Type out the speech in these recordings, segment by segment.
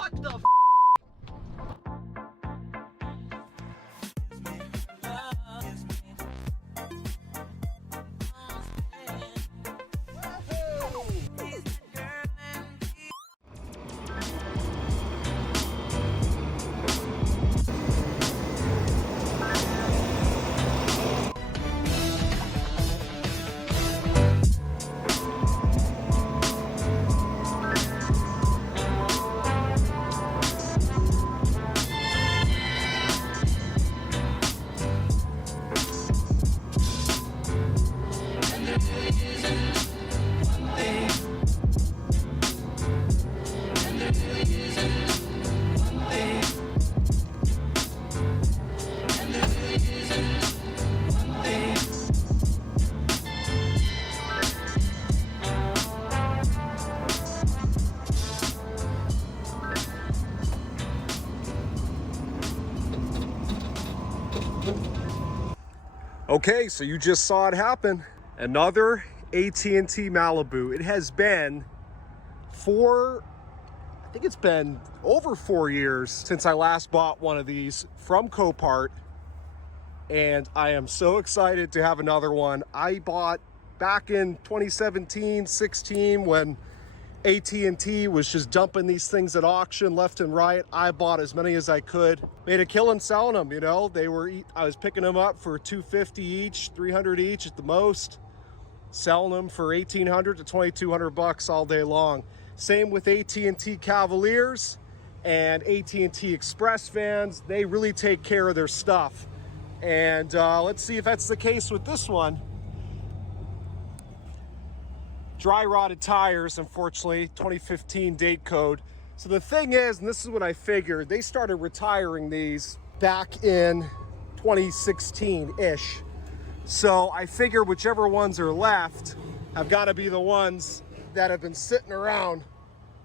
What the f? Okay, so you just saw it happen. Another AT&T Malibu. It has been I think it's been over 4 years since I last bought one of these from Copart. And I am so excited to have another one. I bought back in 2017, 16 when AT&T was just dumping these things at auction left and right. I bought as many as I could. Made a killing selling them, you know. I was picking them up for $250 each, $300 each at the most. Selling them for $1,800 to $2,200 all day long. Same with AT&T Cavaliers and AT&T Express vans. They really take care of their stuff. And let's see if that's the case with this one. Dry rotted tires, unfortunately, 2015 date code. So the thing is, and this is what I figured, they started retiring these back in 2016-ish. So I figure whichever ones are left have got to be the ones that have been sitting around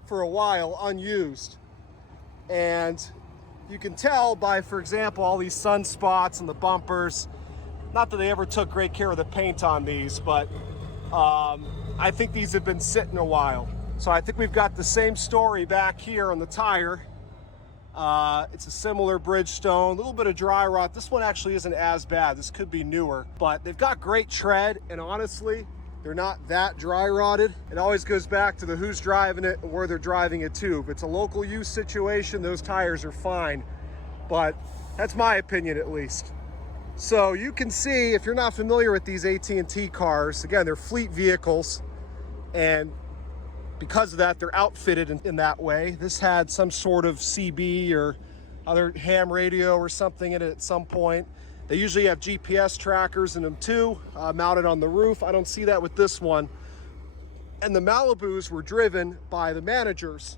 for a while unused. And you can tell by, for example, all these sunspots and the bumpers. Not that they ever took great care of the paint on these, but I think these have been sitting a while. So I think we've got the same story back here on the tire. It's a similar Bridgestone, a little bit of dry rot. This one actually isn't as bad. This could be newer, but they've got great tread, and honestly, they're not that dry rotted. It always goes back to the who's driving it and where they're driving it to. If it's a local use situation, those tires are fine, but that's my opinion at least. So you can see, if you're not familiar with these AT&T cars, again, they're fleet vehicles, and because of that, they're outfitted in that way. This had some sort of CB or other ham radio or something in it at some point. They usually have GPS trackers in them too, mounted on the roof. I don't see that with this one. And the Malibus were driven by the managers,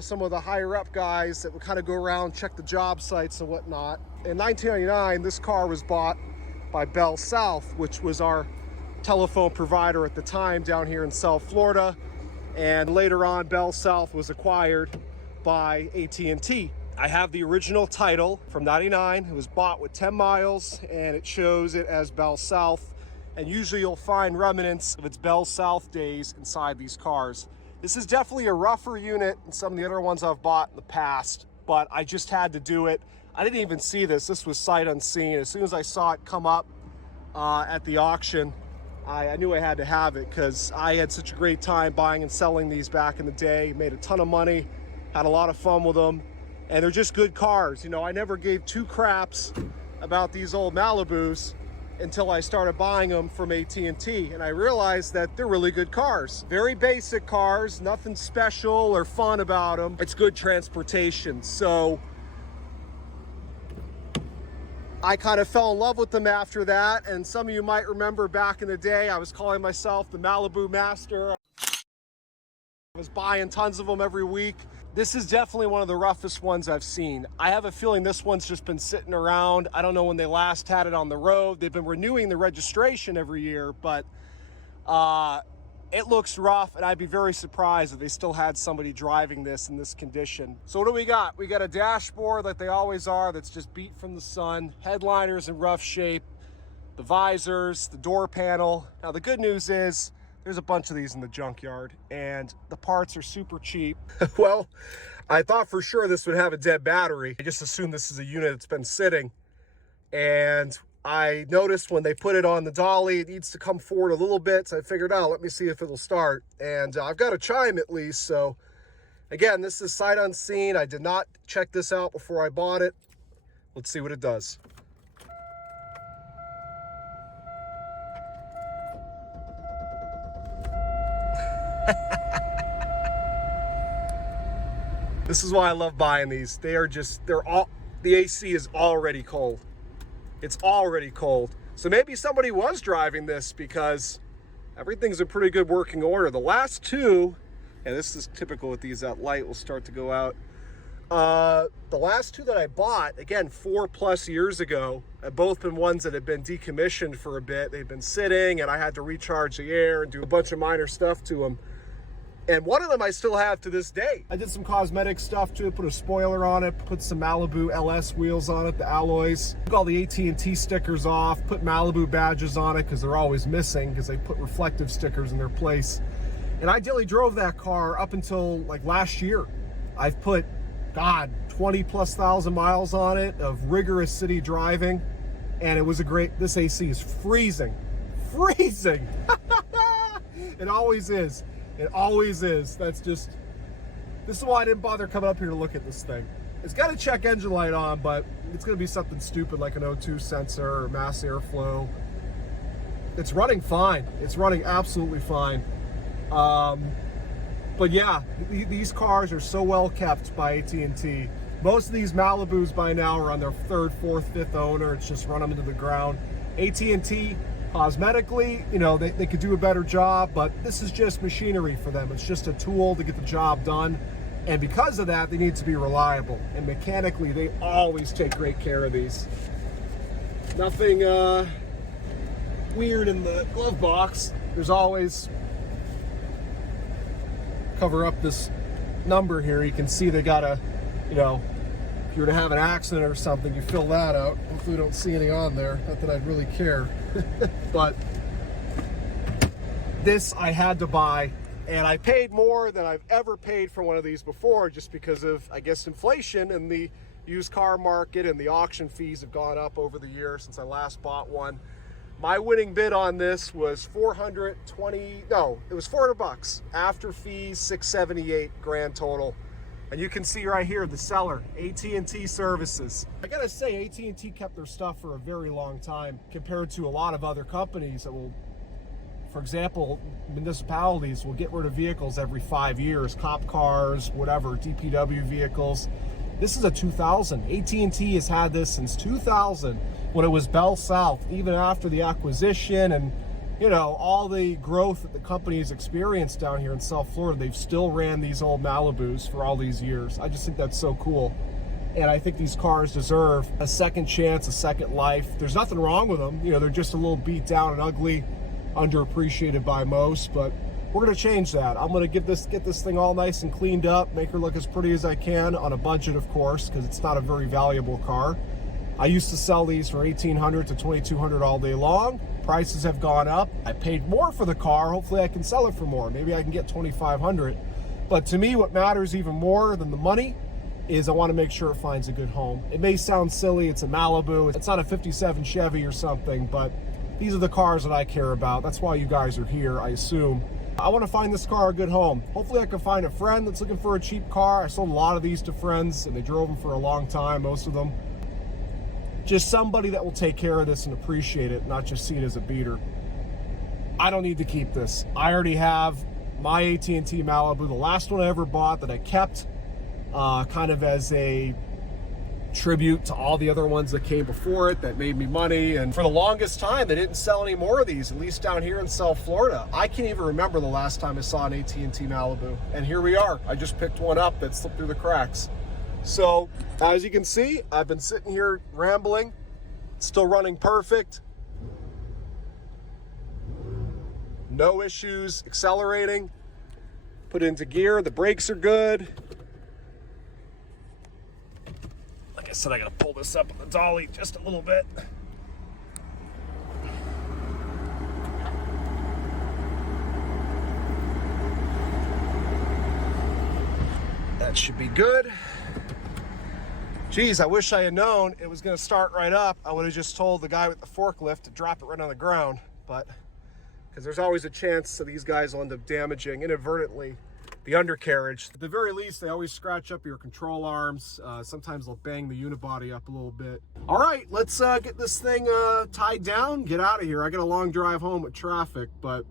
some of the higher up guys that would kind of go around, check the job sites and whatnot. In 1999, this car was bought by Bell South, which was our telephone provider at the time down here in South Florida. And later on, Bell South was acquired by AT&T. I have the original title from 99. It was bought with 10 miles and it shows it as Bell South. And usually you'll find remnants of its Bell South days inside these cars. This is definitely a rougher unit than some of the other ones I've bought in the past, but I just had to do it. I didn't even see this. This was sight unseen. As soon as I saw it come up at the auction, I knew I had to have it because I had such a great time buying and selling these back in the day. Made a ton of money, had a lot of fun with them, and they're just good cars. You know, I never gave two craps about these old Malibus until I started buying them from AT&T, and I realized that they're really good cars. Very basic cars, nothing special or fun about them. It's good transportation. So I kind of fell in love with them after that, and some of you might remember back in the day, I was calling myself the Malibu Master. I was buying tons of them every week. This is definitely one of the roughest ones I've seen. I have a feeling this one's just been sitting around. I don't know when they last had it on the road. They've been renewing the registration every year, but it looks rough, and I'd be very surprised if they still had somebody driving this in this condition. So what do we got? We got a dashboard like they always are that's just beat from the sun. Headliners in rough shape. The visors, the door panel. Now the good news is There's a bunch of these in the junkyard, and the parts are super cheap. Well, I thought for sure this would have a dead battery. I just assumed this is a unit that's been sitting. And I noticed when they put it on the dolly, it needs to come forward a little bit. So I figured out, let me see if it'll start. And I've got a chime at least. So again, this is sight unseen. I did not check this out before I bought it. Let's see what it does. This is why I love buying these. The AC is already cold. It's already cold. So maybe somebody was driving this because everything's in pretty good working order. The last two, and this is typical with these, that light will start to go out. The last two that I bought, again, 4+ years ago, have both been ones that have been decommissioned for a bit. They've been sitting and I had to recharge the air and do a bunch of minor stuff to them. And one of them I still have to this day. I did some cosmetic stuff to it, put a spoiler on it, put some Malibu LS wheels on it, the alloys. Took all the AT&T stickers off, put Malibu badges on it because they're always missing because they put reflective stickers in their place. And I daily drove that car up until like last year. I've put, God, 20,000+ miles on it of rigorous city driving. And it was a great, this AC is freezing. Freezing! It always is. It always is. That's just, this is why I didn't bother coming up here to look at this thing. It's got a check engine light on, but it's going to be something stupid like an O2 sensor or mass airflow. It's running fine. It's running absolutely fine. But yeah, these cars are so well kept by AT&T. Most of these Malibus by now are on their 3rd, 4th, 5th owner. It's just run them into the ground. AT&T, cosmetically, you know, they could do a better job, but this is just machinery for them. It's just a tool to get the job done. And because of that, they need to be reliable. And mechanically, they always take great care of these. Nothing weird in the glove box. There's always, cover up this number here. You can see they got a, you know, if you were to have an accident or something, you fill that out. Hopefully we don't see any on there. Not that I'd really care. But this I had to buy, and I paid more than I've ever paid for one of these before just because of, I guess, inflation and the used car market, and the auction fees have gone up over the years since I last bought one. My winning bid on this was $400 bucks. After fees, $678 grand total. And you can see right here, the seller, AT&T Services. I gotta say, AT&T kept their stuff for a very long time compared to a lot of other companies that will, for example, municipalities will get rid of vehicles every 5 years, cop cars, whatever, DPW vehicles. This is a 2000. AT&T has had this since 2000 when it was Bell South, even after the acquisition and, you know, all the growth that the company has experienced down here in South Florida. They've still ran these old Malibus for all these years. I just think that's so cool. And I think these cars deserve a second chance, a second life. There's nothing wrong with them. You know, they're just a little beat down and ugly, underappreciated by most, but we're gonna change that. I'm gonna get this thing all nice and cleaned up, make her look as pretty as I can on a budget, of course, because it's not a very valuable car. I used to sell these for $1,800 to $2,200 all day long. Prices have gone up. I paid more for the car. Hopefully I can sell it for more. Maybe I can get $2,500. But to me, what matters even more than the money is I want to make sure it finds a good home. It may sound silly. It's a Malibu. It's not a 57 Chevy or something, but these are the cars that I care about. That's why you guys are here, I assume. I want to find this car a good home. Hopefully I can find a friend that's looking for a cheap car. I sold a lot of these to friends, and they drove them for a long time, most of them. Just somebody that will take care of this and appreciate it, not just see it as a beater. I don't need to keep this. I already have my AT&T Malibu, the last one I ever bought that I kept kind of as a tribute to all the other ones that came before it that made me money. And for the longest time, they didn't sell any more of these, at least down here in South Florida. I can't even remember the last time I saw an AT&T Malibu. And here we are. I just picked one up that slipped through the cracks. So, as you can see, I've been sitting here rambling. It's still running perfect. No issues accelerating. Put into gear. The brakes are good. Like I said, I gotta pull this up on the dolly just a little bit. That should be good. Geez, I wish I had known it was gonna start right up. I would have just told the guy with the forklift to drop it right on the ground, but because there's always a chance that these guys will end up damaging inadvertently the undercarriage. At the very least, they always scratch up your control arms. Sometimes they'll bang the unibody up a little bit. All right, let's get this thing tied down, get out of here. I got a long drive home with traffic, but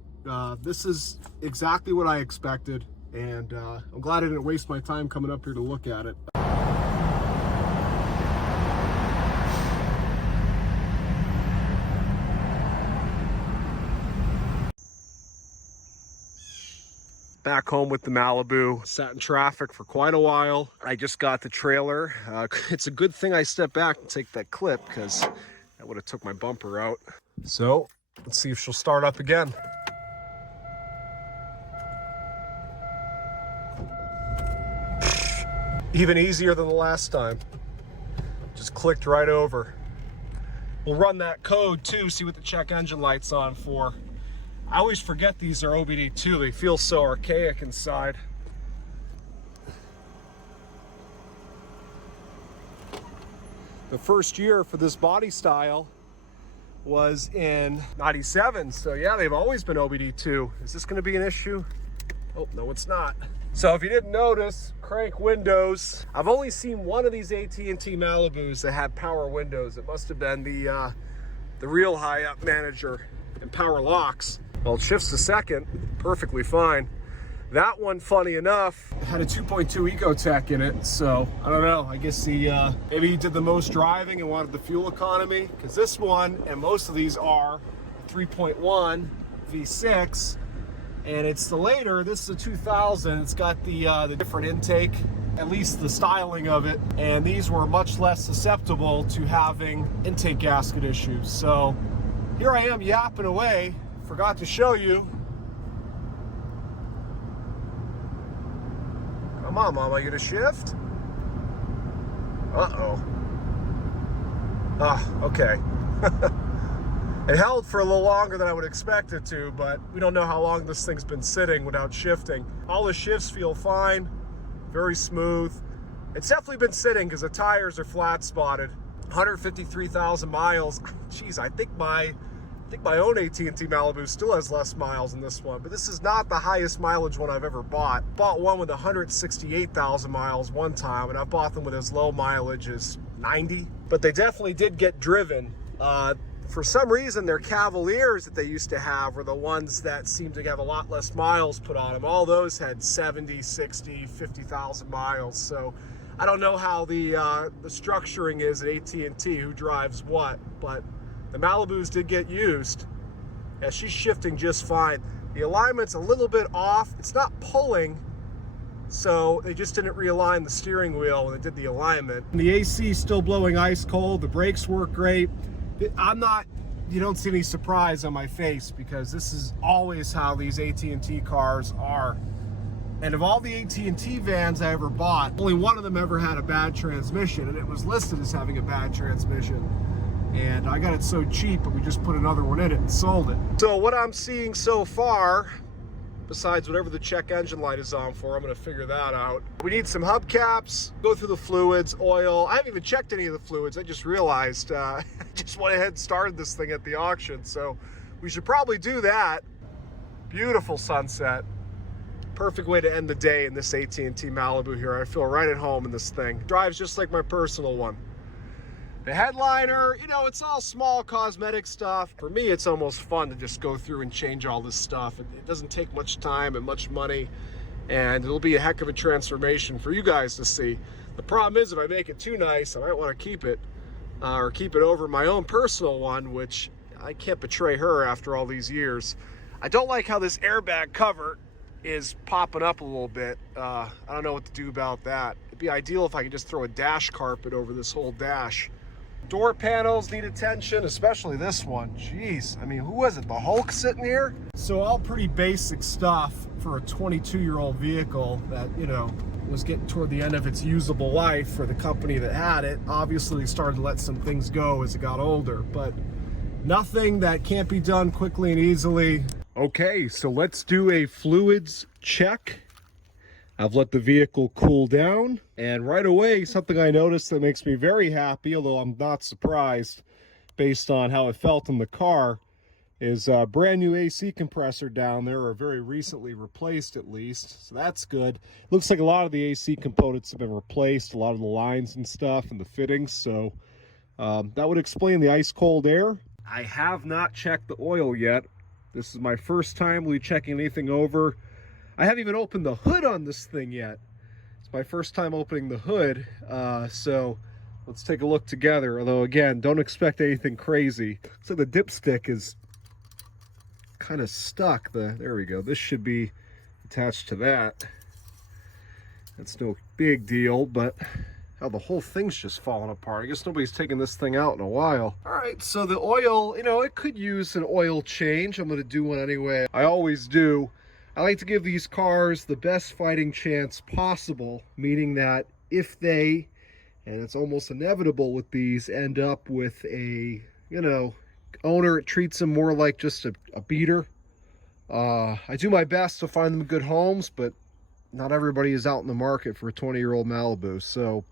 this is exactly what I expected, and I'm glad I didn't waste my time coming up here to look at it. Back home with the Malibu. Sat in traffic for quite a while. I just got the trailer. It's a good thing I stepped back and take that clip, because that would have took my bumper out. So let's see if she'll start up again. Even easier than the last time. Just clicked right over. We'll run that code too, see what the check engine light's on for. I always forget these are OBD2. They feel so archaic inside. The first year for this body style was in '97. So yeah, they've always been OBD2. Is this gonna be an issue? Oh, no, it's not. So if you didn't notice, crank windows. I've only seen one of these AT&T Malibus that had power windows. It must have been the real high up manager and power locks. Well, it shifts to second, perfectly fine. That one, funny enough, had a 2.2 Ecotech in it, so I don't know. I guess maybe he did the most driving and wanted the fuel economy, because this one, and most of these are 3.1 V6, and it's the later. This is a 2000. It's got the different intake, at least the styling of it, and these were much less susceptible to having intake gasket issues. So here I am yapping away. Forgot to show you. Come on, Mama, you gonna shift? Uh-oh. Ah, okay. It held for a little longer than I would expect it to, but we don't know how long this thing's been sitting without shifting. All the shifts feel fine, very smooth. It's definitely been sitting because the tires are flat spotted. 153,000 miles. Jeez, I think my own AT&T Malibu still has less miles than this one, but this is not the highest mileage one I've ever bought. Bought one with 168,000 miles one time, and I bought them with as low mileage as 90, but they definitely did get driven. For some reason, their Cavaliers that they used to have were the ones that seemed to have a lot less miles put on them. All those had 70, 60, 50,000 miles. So I don't know how the structuring is at AT&T, who drives what, but the Malibus did get used. Yeah, she's shifting just fine. The alignment's a little bit off. It's not pulling, so they just didn't realign the steering wheel when they did the alignment. And the AC is still blowing ice cold. The brakes work great. You don't see any surprise on my face, because this is always how these AT&T cars are. And of all the AT&T vans I ever bought, only one of them ever had a bad transmission, and it was listed as having a bad transmission. And I got it so cheap, but we just put another one in it and sold it. So what I'm seeing so far, besides whatever the check engine light is on for, I'm gonna figure that out. We need some hubcaps, go through the fluids, oil. I haven't even checked any of the fluids. I just realized, I just went ahead and started this thing at the auction. So we should probably do that. Beautiful sunset. Perfect way to end the day in this AT&T Malibu here. I feel right at home in this thing. Drives just like my personal one. The headliner, you know, it's all small cosmetic stuff. For me, it's almost fun to just go through and change all this stuff. It doesn't take much time and much money, and it'll be a heck of a transformation for you guys to see. The problem is, if I make it too nice, I might want to keep it, or keep it over my own personal one, which I can't betray her after all these years. I don't like how this airbag cover is popping up a little bit. I don't know what to do about that. It'd be ideal if I could just throw a dash carpet over this whole dash. Door panels need attention, especially this one. Jeez, I mean, who was it, the Hulk sitting here? So all pretty basic stuff for a 22-year-old vehicle that, you know, was getting toward the end of its usable life for the company that had it. Obviously, they started to let some things go as it got older, but nothing that can't be done quickly and easily. Okay, so let's do a fluids check. I've let the vehicle cool down, and right away, something I noticed that makes me very happy, although I'm not surprised based on how it felt in the car, is a brand new AC compressor down there, or very recently replaced at least, so that's good. Looks like a lot of the AC components have been replaced, a lot of the lines and stuff and the fittings, so that would explain the ice cold air. I have not checked the oil yet. This is my first time really checking anything over. I haven't even opened the hood on this thing yet. It's my first time opening the hood, so let's take a look together. Although again, don't expect anything crazy. Looks like the dipstick is kind of stuck. There we go. This should be attached to that. That's no big deal, but how the whole thing's just falling apart. I guess nobody's taken this thing out in a while. All right, so the oil, you know, it could use an oil change. I'm going to do one anyway. I always do. I like to give these cars the best fighting chance possible, meaning that if they, and it's almost inevitable with these, end up with a, you know, owner, it treats them more like just a beater. I do my best to find them good homes, but not everybody is out in the market for a 20-year-old Malibu. So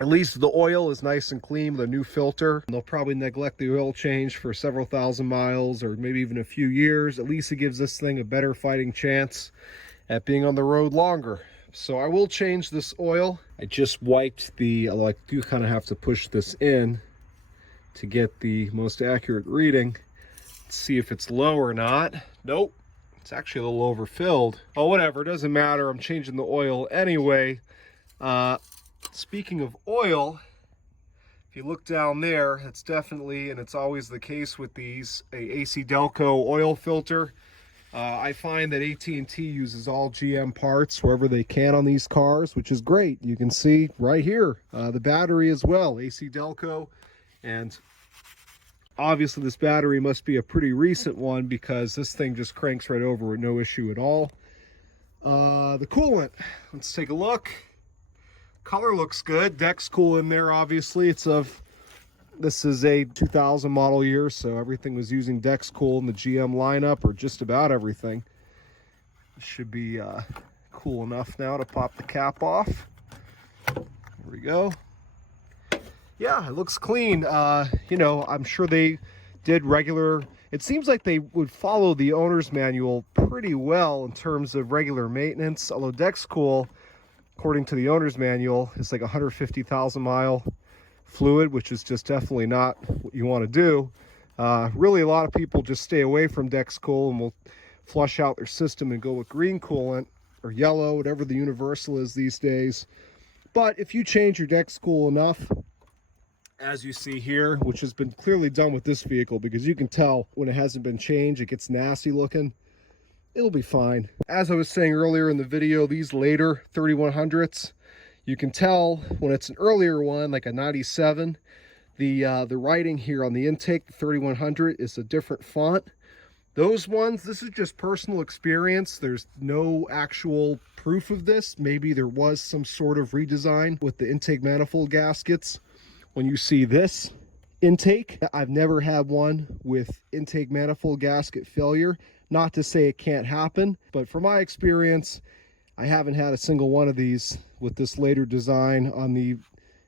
at least the oil is nice and clean with a new filter. They'll probably neglect the oil change for several thousand miles or maybe even a few years. At least it gives this thing a better fighting chance at being on the road longer. So I will change this oil. I just wiped the, although I do kind of have to push this in to get the most accurate reading. Let's see if it's low or not. Nope, it's actually a little overfilled. Oh, whatever, it doesn't matter. I'm changing the oil anyway. Speaking of oil, if you look down there, it's definitely, and it's always the case with these, a AC Delco oil filter. I find that AT&T uses all GM parts wherever they can on these cars, which is great. You can see right here, the battery as well, AC Delco. And obviously this battery must be a pretty recent one because this thing just cranks right over with no issue at all. The coolant, let's take a look. Color looks good. Deck's cool in there, obviously. This is a 2000 model year, so everything was using Deck's cool in the GM lineup, or just about everything. It should be cool enough now to pop the cap off. There we go. Yeah, it looks clean. You know, I'm sure they did regular, it seems like they would follow the owner's manual pretty well in terms of regular maintenance, although Deck's cool, according to the owner's manual, it's like 150,000 mile fluid, which is just definitely not what you want to do. Really, a lot of people just stay away from Deck's cool and will flush out their system and go with green coolant or yellow, whatever the universal is these days. But if you change your Deck's cool enough, as you see here, which has been clearly done with this vehicle, because you can tell when it hasn't been changed, it gets nasty looking. It'll be fine. As I was saying earlier in the video, these later 3100s, you can tell when it's an earlier one, like a 97, the writing here on the intake, the 3100, is a different font. Those ones, this is just personal experience. There's no actual proof of this. Maybe there was some sort of redesign with the intake manifold gaskets. When you see this intake, I've never had one with intake manifold gasket failure. Not to say it can't happen, but from my experience, I haven't had a single one of these with this later design on the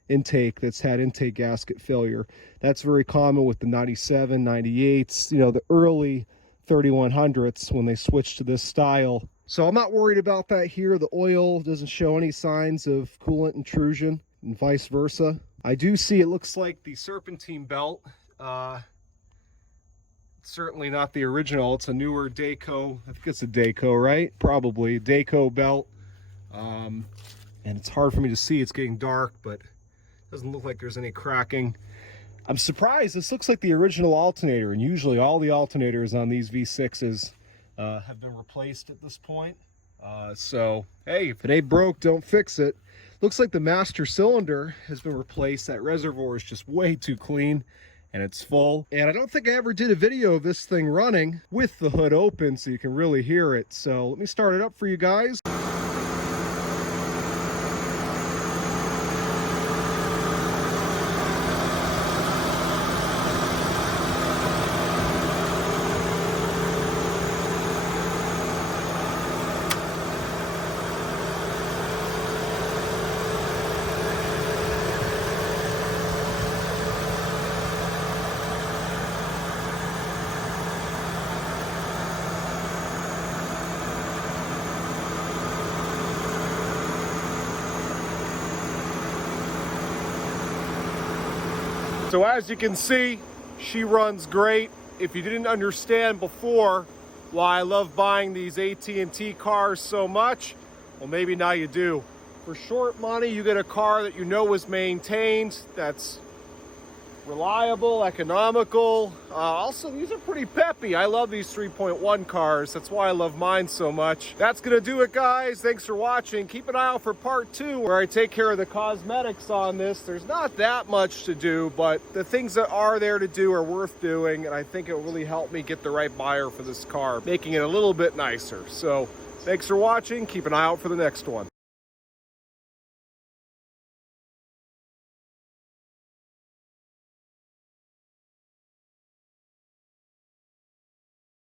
intake that's had intake gasket failure. That's very common with the 97, 98s, you know, the early 3100s when they switched to this style. So I'm not worried about that here. The oil doesn't show any signs of coolant intrusion and vice versa. I do see it looks like the serpentine belt, certainly not the original. It's a newer Delco. I think it's a Delco, right? Probably Delco belt. And it's hard for me to see. It's getting dark, but it doesn't look like there's any cracking. I'm surprised. This looks like the original alternator, and usually all the alternators on these V6s have been replaced at this point. So, hey, if it ain't broke, don't fix it. Looks like the master cylinder has been replaced. That reservoir is just way too clean, and it's full. And I don't think I ever did a video of this thing running with the hood open so you can really hear it. So let me start it up for you guys. So as you can see, she runs great. If you didn't understand before why I love buying these AT&T cars so much, well, maybe now you do. For short money, you get a car that you know is maintained, that's reliable, economical. Also, these are pretty peppy. I love these 3.1 cars. That's why I love mine so much. That's gonna do it, guys. Thanks for watching. Keep an eye out for part 2, where I take care of the cosmetics on this. There's not that much to do, but the things that are there to do are worth doing, and I think it will really help me get the right buyer for this car, making it a little bit nicer. So thanks for watching. Keep an eye out for the next one.